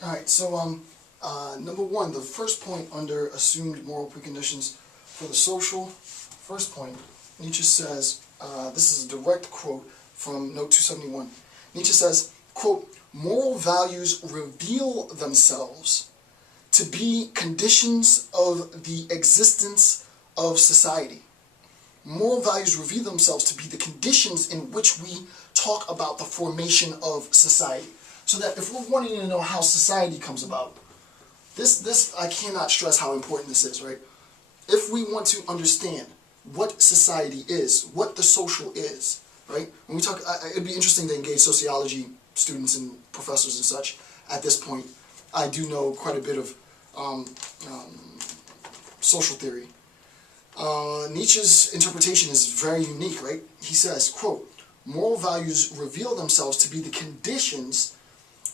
All right, so number one, the first point under assumed moral preconditions for the social. First point, Nietzsche says, this is a direct quote from Note 271. Nietzsche says, quote, "Moral values reveal themselves to be conditions of the existence of society." Moral values reveal themselves to be the conditions in which we talk about the formation of society. So that if we're wanting to know how society comes about, this I cannot stress how important this is, right? If we want to understand what society is, what the social is, right? When we talk, it'd be interesting to engage sociology students and professors and such at this point. I do know quite a bit of social theory. Nietzsche's interpretation is very unique, right? He says, quote, "Moral values reveal themselves to be the conditions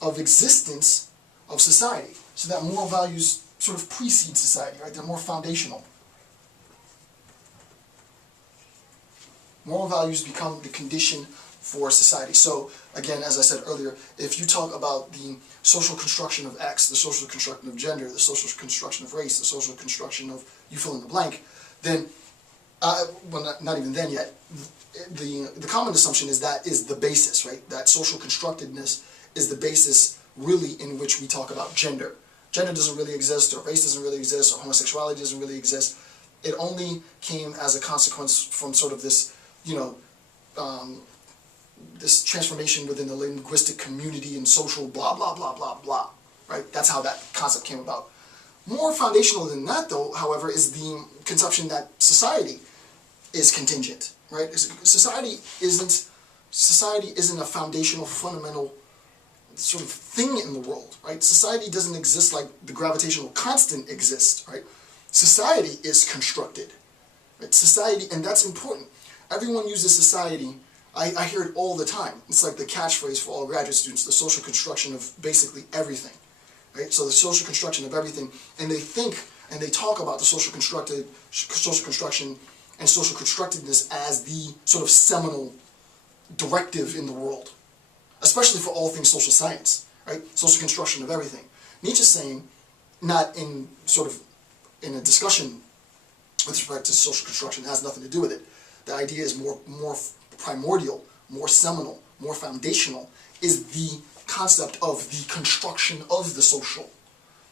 of existence of society." So that moral values sort of precede society, right? They're more foundational. Moral values become the condition for society. So, again, as I said earlier, if you talk about the social construction of X, the social construction of gender, the social construction of race, the social construction of you fill in the blank, then, well, not even then yet, the common assumption is that is the basis, right? That social constructedness is the basis, really, in which we talk about gender. Gender doesn't really exist, or race doesn't really exist, or homosexuality doesn't really exist. It only came as a consequence from sort of this, this transformation within the linguistic community and social blah, blah, blah, blah, blah, right? That's how that concept came about. More foundational than that, though, however, is the conception that society is contingent, right? Society isn't a foundational, fundamental sort of thing in the world, right? Society doesn't exist like the gravitational constant exists, right? Society is constructed, right? Society, and that's important. Everyone uses society. I hear it all the time. It's like the catchphrase for all graduate students, the social construction of basically everything, right? So the social construction of everything, and they think and they talk about the social construction and social constructedness as the sort of seminal directive in the world, especially for all things social science, right? Social construction of everything. Nietzsche's saying, not in sort of in a discussion with respect to social construction, it has nothing to do with it. The idea is more primordial, more seminal, more foundational, is the concept of the construction of the social.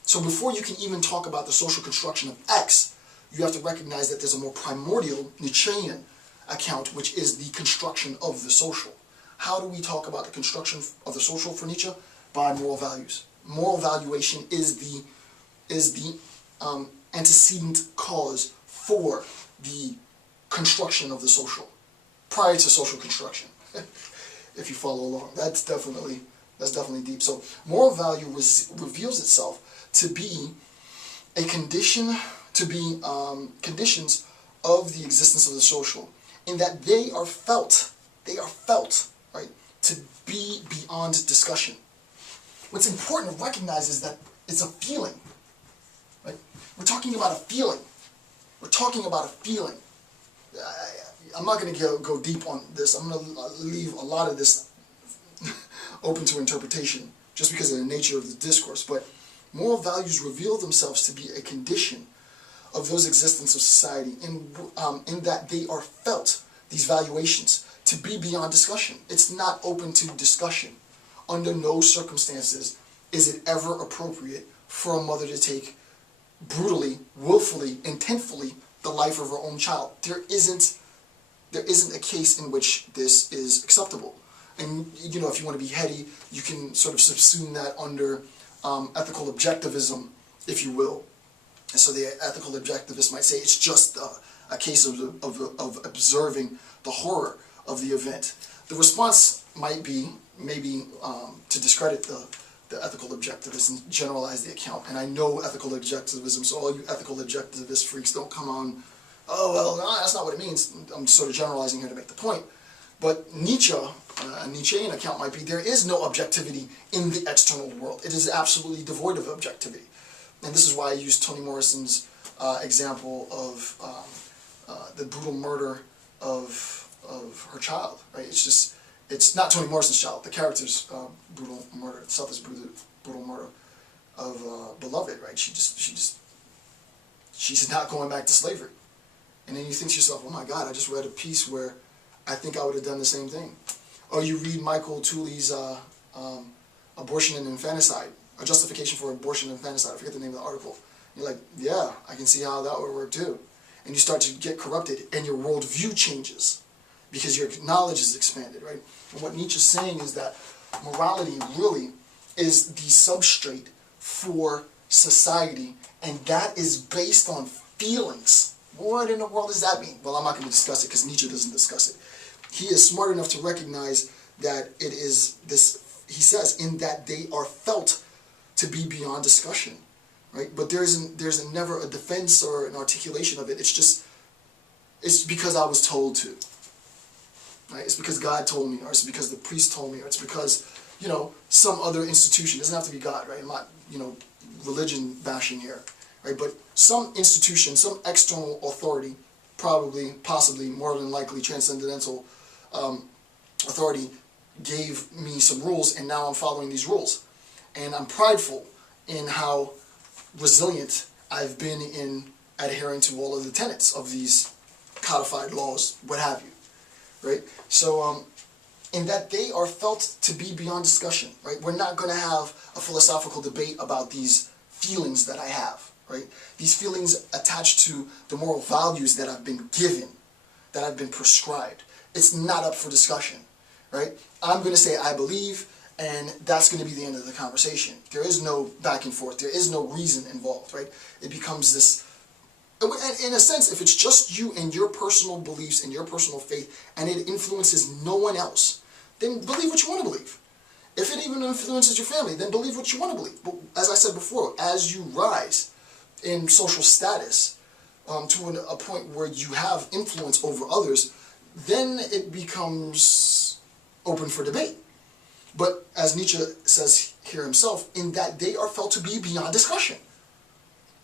So before you can even talk about the social construction of X, you have to recognize that there's a more primordial Nietzschean account, which is the construction of the social. How do we talk about the construction of the social for Nietzsche? By moral values. Moral valuation is the antecedent cause for the construction of the social, prior to social construction. If you follow along, that's definitely deep. So moral value reveals itself to be a condition, to be conditions of the existence of the social, in that they are felt, right, to be beyond discussion. What's important to recognize is that it's a feeling, right? We're talking about a feeling. We're talking about a feeling. I'm not going to go deep on this. I'm going to leave a lot of this open to interpretation, just because of the nature of the discourse. But moral values reveal themselves to be a condition of those existence of society, in that they are felt, these valuations, to be beyond discussion. It's not open to discussion. Under no circumstances is it ever appropriate for a mother to take brutally, willfully, intentfully the life of her own child. There isn't a case in which this is acceptable. And if you want to be heady, you can sort of subsume that under ethical objectivism, if you will. And so the ethical objectivist might say it's just a case of observing the horror of the event. The response might be maybe to discredit the ethical objectivist and generalize the account. And I know ethical objectivism, so all you ethical objectivist freaks don't come on, oh, well, no, that's not what it means. I'm sort of generalizing here to make the point. But Nietzsche, a Nietzschean account might be, there is no objectivity in the external world. It is absolutely devoid of objectivity. And this is why I use Toni Morrison's example of the brutal murder of her child, right? It's not Toni Morrison's child. The character's brutal murder itself is brutal murder. beloved, right? She's not going back to slavery. And then you think to yourself, oh my God, I just read a piece where I think I would have done the same thing. Or you read Michael Tooley's Abortion and Infanticide, a justification for abortion and infanticide. I forget the name of the article. You're like, yeah, I can see how that would work too. And you start to get corrupted and your worldview changes because your knowledge is expanded, right? And what Nietzsche's saying is that morality really is the substrate for society, and that is based on feelings. What in the world does that mean? Well, I'm not going to discuss it because Nietzsche doesn't discuss it. He is smart enough to recognize that it is this, he says, in that they are felt to be beyond discussion, right? But there's never a defense or an articulation of it. It's because I was told to, right? It's because God told me, or it's because the priest told me, or it's because, some other institution. It doesn't have to be God, right? I'm not, religion bashing here, right? But some institution, some external authority, probably, possibly, more than likely, transcendental authority gave me some rules, and now I'm following these rules. And I'm prideful in how resilient I've been in adhering to all of the tenets of these codified laws, what have you, right? So, in that they are felt to be beyond discussion, right? We're not going to have a philosophical debate about these feelings that I have, right? These feelings attached to the moral values that I've been given, that I've been prescribed. It's not up for discussion, right? I'm going to say I believe, and that's going to be the end of the conversation. There is no back and forth. There is no reason involved, right? It becomes this, in a sense, if it's just you and your personal beliefs and your personal faith, and it influences no one else, then believe what you want to believe. If it even influences your family, then believe what you want to believe. But as I said before, as you rise in social status to a point where you have influence over others, then it becomes open for debate. But as Nietzsche says here himself, in that they are felt to be beyond discussion.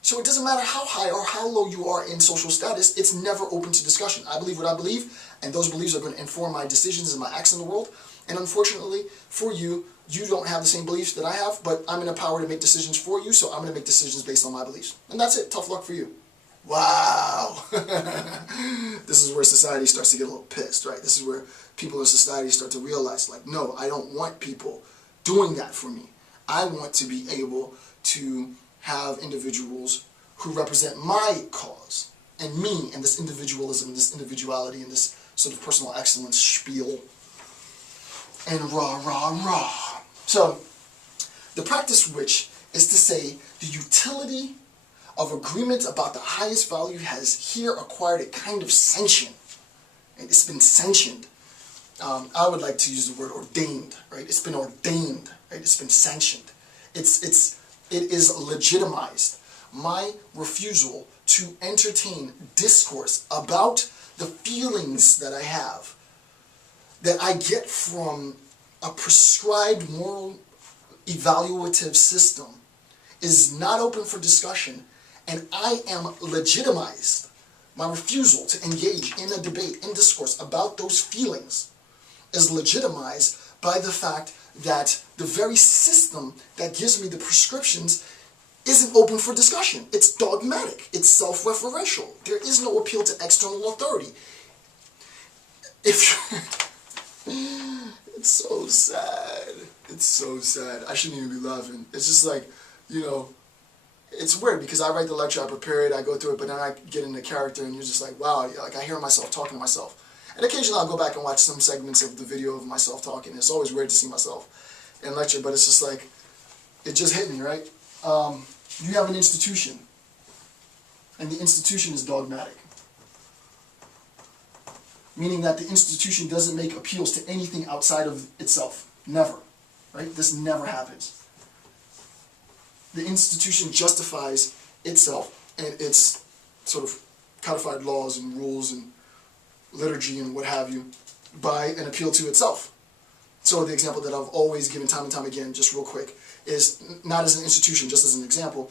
So it doesn't matter how high or how low you are in social status, it's never open to discussion. I believe what I believe, and those beliefs are going to inform my decisions and my acts in the world. And unfortunately for you, you don't have the same beliefs that I have, but I'm in a power to make decisions for you, so I'm going to make decisions based on my beliefs. And that's it. Tough luck for you. Wow. This is where society starts to get a little pissed, right? This is where people in society start to realize, like, no, I don't want people doing that for me. I want to be able to have individuals who represent my cause and me and this individualism, this individuality, and this sort of personal excellence spiel and rah, rah, rah. So, the practice which is to say the utility of agreement about the highest value has here acquired a kind of sanction. It's been sanctioned. I would like to use the word ordained, right? It's been ordained, right? It's been sanctioned. It is legitimized. My refusal to entertain discourse about the feelings that I have, that I get from a prescribed moral evaluative system, is not open for discussion, and I am legitimized. My refusal to engage in a debate, in discourse about those feelings is legitimized by the fact that the very system that gives me the prescriptions isn't open for discussion. It's dogmatic. It's self-referential. There is no appeal to external authority. It's so sad. It's so sad. I shouldn't even be laughing. It's just like, it's weird because I write the lecture, I prepare it, I go through it, but then I get into character and you're just like, wow, like I hear myself talking to myself. And occasionally I'll go back and watch some segments of the video of myself talking. It's always weird to see myself in lecture, but it's just like, it just hit me, right? You have an institution, and the institution is dogmatic. Meaning that the institution doesn't make appeals to anything outside of itself. Never. Right? This never happens. The institution justifies itself and its sort of codified laws and rules and liturgy and what have you by an appeal to itself. So the example that I've always given time and time again, just real quick, is not as an institution, just as an example.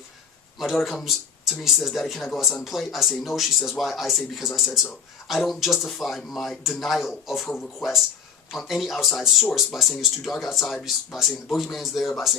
My daughter comes to me, says, "Daddy, can I go outside and play?" I say no. She says, "Why?" I say, "Because I said so." I don't justify my denial of her request on any outside source by saying it's too dark outside, by saying the boogeyman's there, by saying